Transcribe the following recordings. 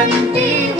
and be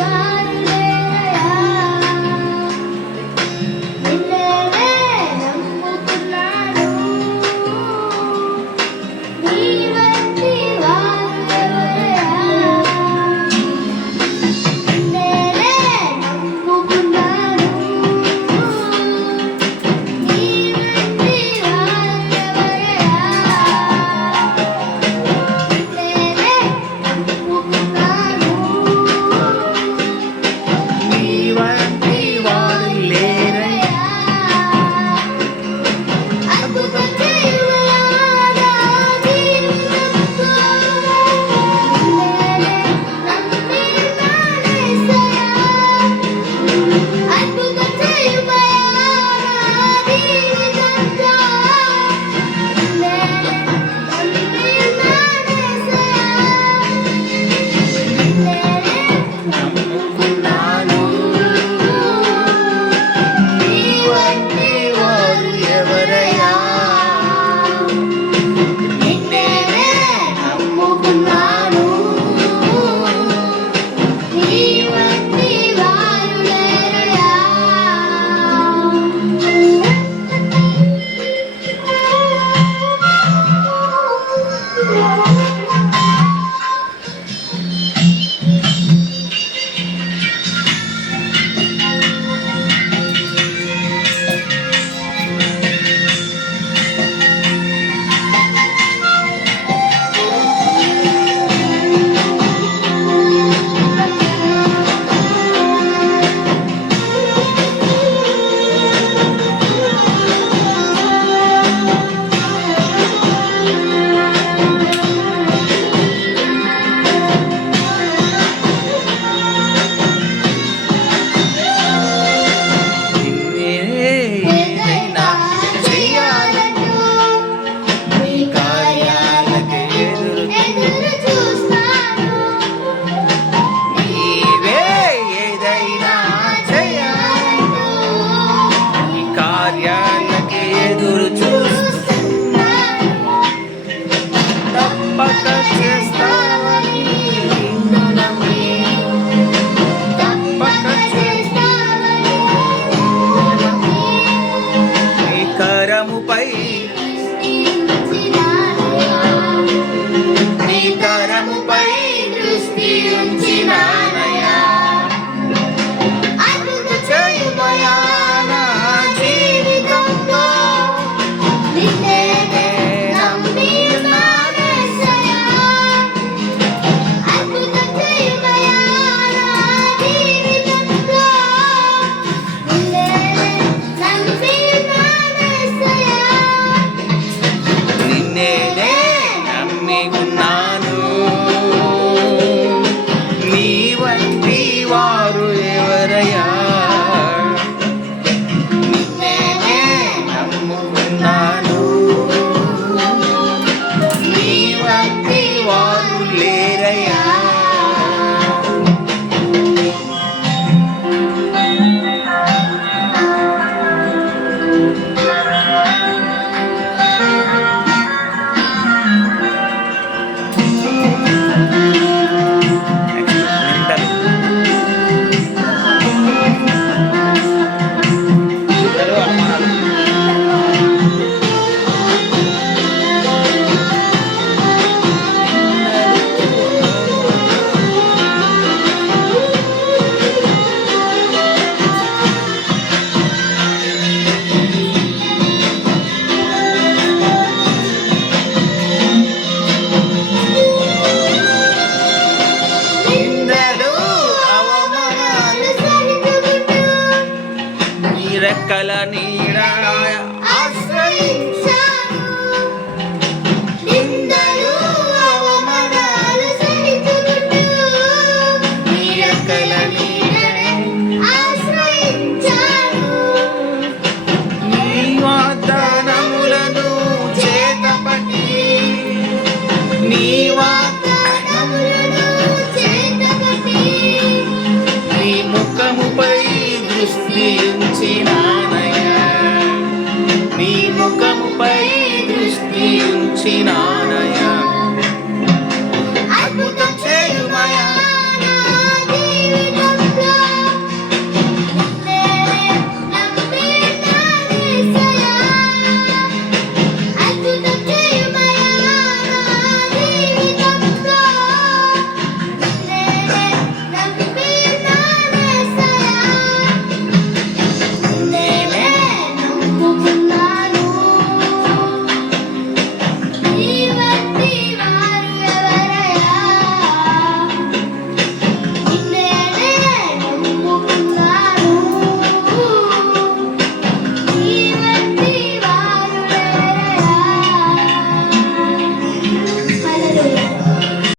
Yan. రెక్కల నీడ ఆశ్రయించాను దృష్టి నీ ముఖముపై దృష్టి ఉంచినానయ్యా